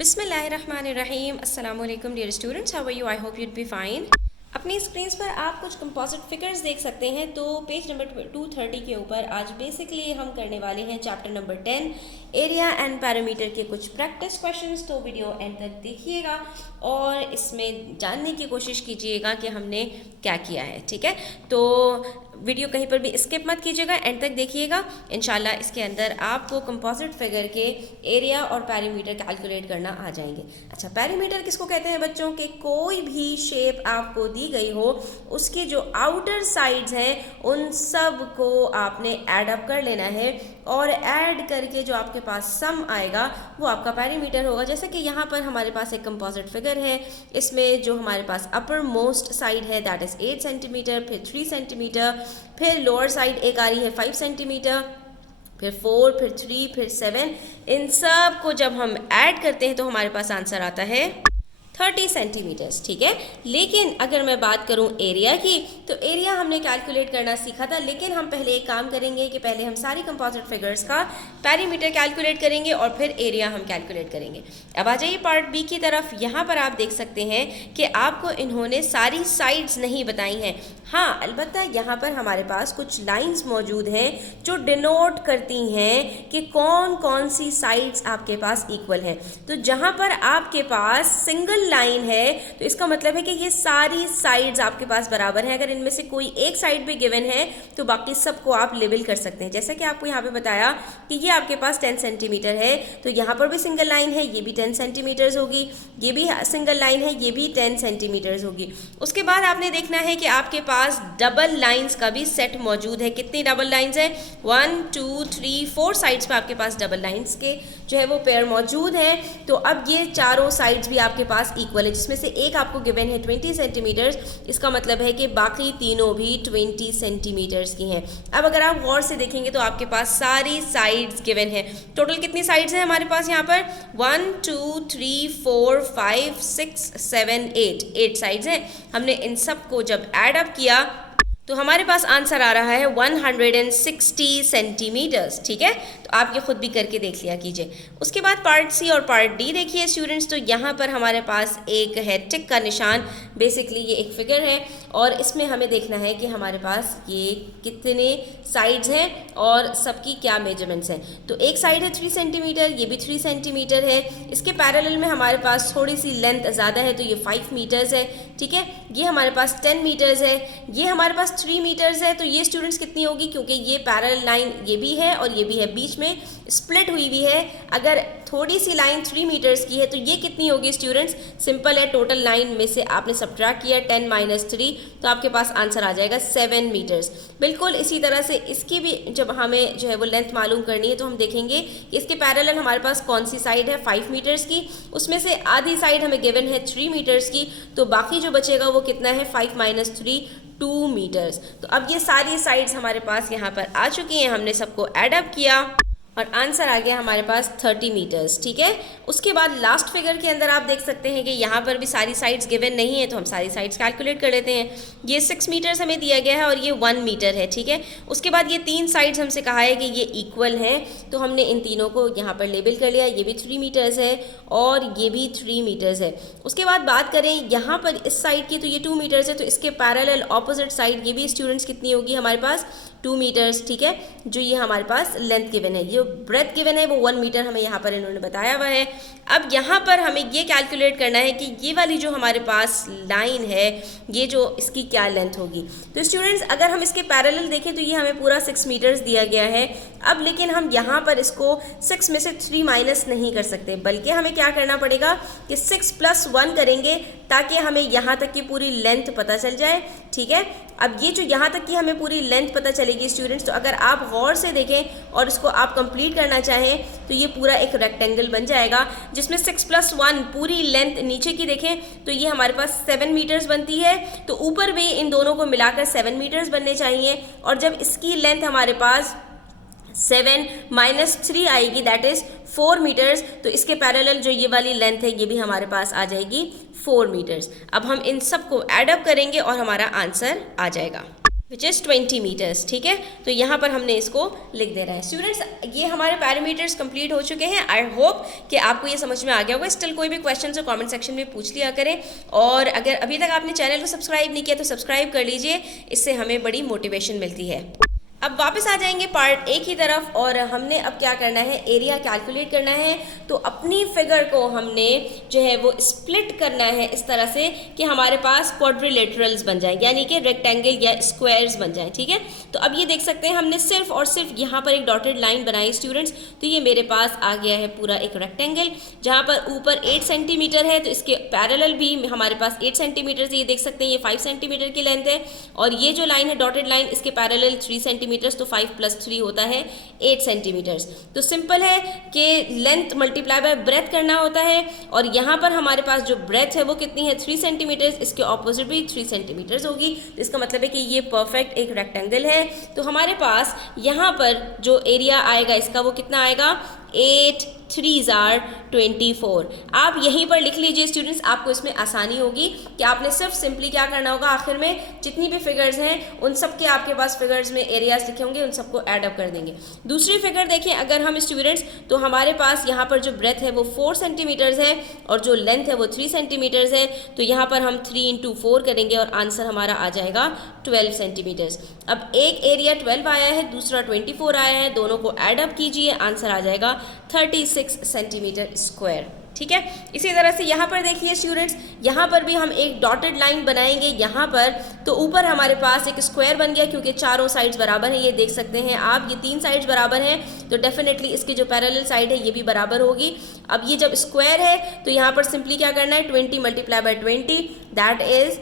बिस्मिल्लाहिर्रहमानिर्रहीम अस्सलाम वालेकुम dear students, how are you? I hope you'd be fine. अपनी स्क्रीन्स पर आप कुछ कंपोजिट फिगर्स देख सकते हैं। तो पेज नंबर 230 के ऊपर आज बेसिकली हम करने वाले हैं chapter number 10 area and parameter के कुछ प्रैक्टिस क्वेश्चंस। तो वीडियो एंड तक देखिएगा और इसमें जानने की कोशिश कीजिएगा कि हमने क्या किया है। ठीक है, तो वीडियो कहीं पर भी स्किप मत कीजिएगा, एंड तक देखिएगा। इंशाल्लाह इसके अंदर आपको कंपोजिट फिगर के एरिया और पैरामीटर कैलकुलेट करना आ जाएंगे। अच्छा, पैरामीटर किसको कहते हैं बच्चों? के कोई भी शेप आपको दी गई हो, उसके जो आउटर साइड्स हैं उन सब को आपने ऐड अप कर लेना है और ऐड करके जो आपके पास सम आएगा वो आपका पैरामीटर होगा। जैसे कि यहाँ पर हमारे पास एक कंपोजिट फिगर है, इसमें जो हमारे पास अपर मोस्ट साइड है दैट इज 8 सेंटीमीटर, फिर 3 सेंटीमीटर, फिर लोअर साइड एक आ रही है 5 सेंटीमीटर, फिर 4, फिर 3, फिर 7। इन सब को जब हम ऐड करते हैं तो हमारे पास आंसर आता है 30 सेंटीमीटर्स। ठीक है, लेकिन अगर मैं बात करूं एरिया की, तो एरिया हमने कैलकुलेट करना सीखा था, लेकिन हम पहले एक काम करेंगे कि पहले हम सारी कंपोजिट फिगर्स का पैरामीटर कैलकुलेट करेंगे और फिर एरिया हम कैलकुलेट करेंगे। अब आ जाइए पार्ट बी की तरफ। यहाँ पर आप देख सकते हैं कि आपको इन्होंने सारी साइड्स नहीं बताई हैं। हाँ, अलबत्ता यहाँ पर हमारे पास कुछ लाइंस मौजूद हैं जो डिनोट करती हैं कि कौन कौन सी साइड्स आपके पास इक्वल हैं। तो जहाँ पर आपके पास सिंगल लाइन है तो इसका मतलब है कि ये सारी साइड्स आपके पास बराबर हैं। अगर इनमें से कोई एक साइड भी गिवन है तो बाकी सबको आप लेवल कर सकते हैं। जैसा कि आपको यहाँ पे बताया कि ये आपके पास 10 सेंटीमीटर है, तो यहाँ पर भी सिंगल लाइन है, ये भी 10 सेंटीमीटर्स होगी, ये भी सिंगल लाइन है, ये भी 10 सेंटीमीटर्स होगी। उसके बाद आपने देखना है कि आपके पास डबल लाइंस का भी सेट मौजूद है। कितनी डबल लाइंस है? 1 2 3 4 साइड्स पे आपके पास डबल लाइंस के जो है वो पेयर मौजूद है। तो अब ये चारों साइड्स भी आपके पास इक्वल है, जिसमें से एक आपको गिवन है 20 सेंटीमीटर्स। इसका मतलब है कि बाकी तीनों भी 20 सेंटीमीटर्स की हैं। अब अगर आप गौर से देखेंगे तो आपके पास सारी साइड्स गिवन है। टोटल कितनी साइड्स हैं हमारे पास यहाँ पर? 1 2 3 4 5 6 7 8 साइड्स हैं। हमने इन सब को जब ऐड अप किया तो हमारे पास आंसर आ रहा है 160 सेंटीमीटर्स। ठीक है, तो आप ये खुद भी करके देख लिया कीजिए। उसके बाद पार्ट सी और पार्ट डी देखिए स्टूडेंट्स। तो यहाँ पर हमारे पास एक है टिक का निशान। बेसिकली ये एक फिगर है और इसमें हमें देखना है कि हमारे पास ये कितने साइड्स हैं और सबकी क्या मेजरमेंट्स हैं। तो एक साइड है 3 सेंटीमीटर, ये भी 3 सेंटीमीटर है। इसके पैरेलल में हमारे पास थोड़ी सी लेंथ ज़्यादा है तो ये 5 मीटर्स है। ठीक है, ये हमारे पास 10 मीटर्स है, ये हमारे पास 3 मीटर्स है। तो ये स्टूडेंट्स कितनी होगी? क्योंकि ये पैरेलल लाइन ये भी है और ये भी है, बीच में स्प्लिट हुई हुई है। अगर थोड़ी सी लाइन 3 मीटर्स की है तो ये कितनी होगी स्टूडेंट्स? सिंपल है, टोटल लाइन में से आपने सब्ट्रैक्ट किया 10 - 3 तो आपके पास आंसर आ जाएगा 7 मीटर्स। बिल्कुल इसी तरह से इसकी भी जब हमें जो है वो लेंथ मालूम करनी है तो हम देखेंगे कि इसके पैरेलल हमारे पास कौन सी साइड है 5 मीटर्स की। उसमें से आधी साइड हमें गिवन है 3 मीटर्स की, तो बाकी जो बचेगा वो कितना है? 5 - 3 2 मीटर्स। तो अब ये सारी साइड्स हमारे पास यहाँ पर आ चुकी हैं। हमने सबको ऐड अप किया और आंसर आ गया हमारे पास 30 मीटर्स। ठीक है, उसके बाद लास्ट फिगर के अंदर आप देख सकते हैं कि यहाँ पर भी सारी साइड्स गिवन नहीं है, तो हम सारी साइड्स कैलकुलेट कर लेते हैं। ये 6 मीटर्स हमें दिया गया है और ये 1 मीटर है। ठीक है, उसके बाद ये 3 साइड्स हमसे कहा है कि ये इक्वल हैं, तो हमने इन तीनों को यहाँ पर लेबल कर लिया। ये भी 3 मीटर्स है और ये भी 3 मीटर्स है। उसके बाद बात करें यहाँ पर इस साइड की, तो ये 2 मीटर्स है, तो इसके पैरेलल ऑपोजिट साइड ये भी स्टूडेंट्स कितनी होगी हमारे पास? 2 मीटर्स। ठीक है, जो ये हमारे पास लेंथ गिवन है, ये ब्रेथ गिवन है वो 1 मीटर हमें यहाँ पर इन्होंने बताया हुआ है। अब यहाँ पर हमें ये कैलकुलेट करना है कि ये वाली जो हमारे पास लाइन है ये जो इसकी क्या लेंथ होगी। तो स्टूडेंट्स अगर हम इसके पैरेलल देखें तो ये हमें पूरा 6 मीटर्स दिया गया है। अब लेकिन हम यहाँ पर इसको 6 में से 3 माइनस नहीं कर सकते, बल्कि हमें क्या करना पड़ेगा कि 6 + 1 करेंगे ताकि हमें यहाँ तक की पूरी लेंथ पता चल जाए। ठीक है, अब ये जो यहाँ तक की हमें पूरी लेंथ पता चलेगी स्टूडेंट्स, तो अगर आप गौर से देखें और इसको आप कंप्लीट करना चाहें तो ये पूरा एक रेक्टेंगल बन जाएगा, जिसमें 6 + 1 पूरी लेंथ नीचे की देखें तो ये हमारे पास 7 मीटर्स बनती है। तो ऊपर भी इन दोनों को मिलाकर 7 मीटर्स बनने चाहिए, और जब इसकी लेंथ हमारे पास 7 - 3 आएगी दैट इज 4 मीटर्स, तो इसके पैरेलल जो ये वाली लेंथ है ये भी हमारे पास आ जाएगी 4 मीटर्स। अब हम इन सब को ऐड अप करेंगे और हमारा आंसर आ जाएगा। Which is 20 meters. ठीक है, तो यहाँ पर हमने इसको लिख दे रहा है। स्टूडेंट्स, ये हमारे पैरामीटर्स कंप्लीट हो चुके हैं। आई होप कि आपको ये समझ में आ गया होगा। स्टिल कोई भी क्वेश्चन हो कमेंट सेक्शन में पूछ लिया करें, और अगर अभी तक आपने चैनल को सब्सक्राइब नहीं किया तो सब्सक्राइब कर लीजिए, इससे हमें बड़ी मोटिवेशन मिलती है। अब वापस आ जाएंगे पार्ट ए की तरफ, और हमने अब क्या करना है, एरिया कैलकुलेट करना है। तो अपनी फिगर को हमने जो है वो स्प्लिट करना है इस तरह से कि हमारे पास क्वाड्रिलेटरल्स बन जाए, यानी कि रेक्टेंगल या स्क्वायर्स बन जाए। ठीक है, तो अब ये देख सकते हैं हमने सिर्फ और सिर्फ यहाँ पर एक डॉटेड लाइन बनाई स्टूडेंट्स। तो ये मेरे पास आ गया है पूरा एक रेक्टेंगल, जहाँ पर ऊपर 8 सेंटीमीटर है, तो इसके पैरेलल भी हमारे पास 8 सेंटीमीटर से, ये देख सकते हैं ये 5 सेंटीमीटर की लेंथ है, और ये जो लाइन है डॉटेड लाइन, इसके पैरेलल 3 सेंटीमीटर, तो 5 + 3 होता है 8 सेंटीमीटर्स। तो सिंपल है कि लेंथ मल्टीप्लाई बाय ब्रेथ करना होता है, और यहाँ पर हमारे पास जो ब्रेथ है वो कितनी है, 3 सेंटीमीटर्स, इसके ऑपोजिट भी 3 सेंटीमीटर्स होगी। तो इसका मतलब है कि ये परफेक्ट एक रेक्टेंगल है। तो हमारे पास यहाँ पर जो एरिया आएगा इसका वो कितना आएगा, 8 3s are 24। आप यहीं पर लिख लीजिए स्टूडेंट्स, आपको इसमें आसानी होगी कि आपने सिर्फ सिंपली क्या करना होगा, आखिर में जितनी भी फिगर्स हैं उन सब के आपके पास फिगर्स में एरियाज लिखे होंगे, उन सबको ऐड अप कर देंगे। दूसरी फिगर देखें अगर हम स्टूडेंट्स, तो हमारे पास यहाँ पर जो ब्रेथ है वो 4 सेंटीमीटर्स है, और जो लेंथ है वो 3 सेंटीमीटर्स है। तो यहाँ पर हम 3 × 4 करेंगे और आंसर हमारा आ जाएगा 12 सेंटीमीटर्स। अब एक एरिया 12 आया है, दूसरा 24 आया है, दोनों को ऐड अप कीजिए, आंसर आ जाएगा 36 सेंटीमीटर स्क्वायर। ठीक है, इसी तरह से यहाँ पर देखिए स्टूडेंट्स, यहाँ पर भी हम एक डॉटेड लाइन बनाएंगे यहाँ पर। तो ऊपर हमारे पास एक स्क्वायर बन गया, क्योंकि चारों साइड्स बराबर हैं, ये देख सकते हैं आप, ये 3 साइड्स बराबर हैं, तो डेफिनेटली इसकी जो पैरेलल साइड है ये भी बराबर होगी। अब ये जब स्क्वायर है तो यहाँ पर सिंपली क्या करना है, 20 × 20 दैट इज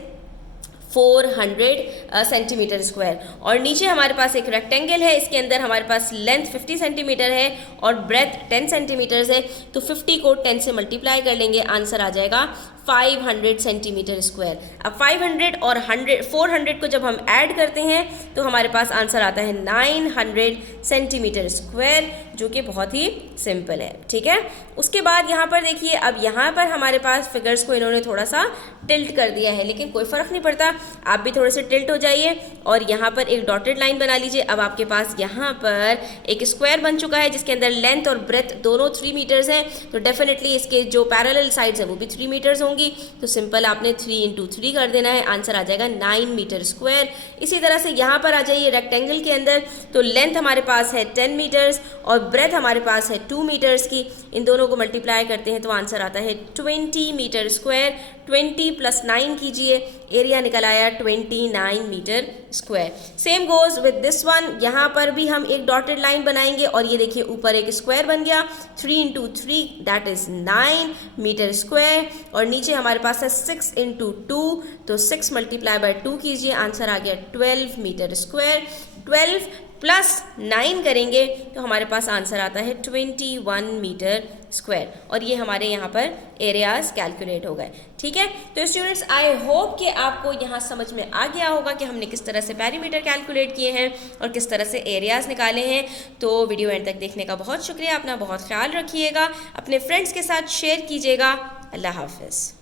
400 सेंटीमीटर स्क्वायर। और नीचे हमारे पास एक रेक्टेंगल है, इसके अंदर हमारे पास लेंथ 50 सेंटीमीटर है और ब्रेथ 10 सेंटीमीटर है। तो 50 को 10 से मल्टीप्लाई कर लेंगे, आंसर आ जाएगा 500 सेंटीमीटर स्क्वायर। अब 500 और 400 को जब हम ऐड करते हैं तो हमारे पास आंसर आता है 900 सेंटीमीटर स्क्वायर, जो कि बहुत ही सिंपल है। ठीक है, उसके बाद यहाँ पर देखिए, अब यहाँ पर हमारे पास फिगर्स को इन्होंने थोड़ा सा टिल्ट कर दिया है, लेकिन कोई फ़र्क नहीं पड़ता, आप भी थोड़े से टिल्ट हो जाइए और यहाँ पर एक डॉटेड लाइन बना लीजिए। अब आपके पास यहाँ पर एक स्क्वायर बन चुका है, जिसके अंदर लेंथ और ब्रेथ दोनों 3 मीटर्स हैं, तो डेफिनेटली इसके जो पैरेलल साइड्स हैं वो भी 3 मीटर्स होंगी। तो सिंपल आपने 3 × 3 कर देना है, आंसर आ जाएगा 9 मीटर स्क्वायर। इसी तरह से यहाँ पर आ जाइए रेक्टेंगल के अंदर, तो लेंथ हमारे पास है 10 मीटर्स और ब्रेथ हमारे पास है 2 मीटर्स की, इन दोनों को मल्टीप्लाई करते हैं तो आंसर आता है 20 मीटर स्क्वायर। 20 + 9 कीजिए, एरिया निकल आया 29 meter square. Same goes with this one, यहाँ पर भी हम एक डॉटेड लाइन बनाएंगे और ये देखिए ऊपर एक स्क्वायर बन गया, 3 × 3 दैट इज 9 मीटर स्क्वायर, और नीचे हमारे पास है 6 × 2, तो 6 × 2 कीजिए, आंसर आ गया 12 मीटर स्क्वायर। 12 + 9 करेंगे तो हमारे पास आंसर आता है 21 मीटर स्क्वायर, और ये हमारे यहाँ पर एरियाज कैलकुलेट हो गए। ठीक है, तो स्टूडेंट्स आई होप कि आपको यहाँ समझ में आ गया होगा कि हमने किस तरह से पेरीमीटर कैलकुलेट किए हैं और किस तरह से एरियाज निकाले हैं। तो वीडियो एंड तक देखने का बहुत शुक्रिया, अपना बहुत ख्याल रखिएगा, अपने फ्रेंड्स के साथ शेयर कीजिएगा। अल्लाह हाफिज़।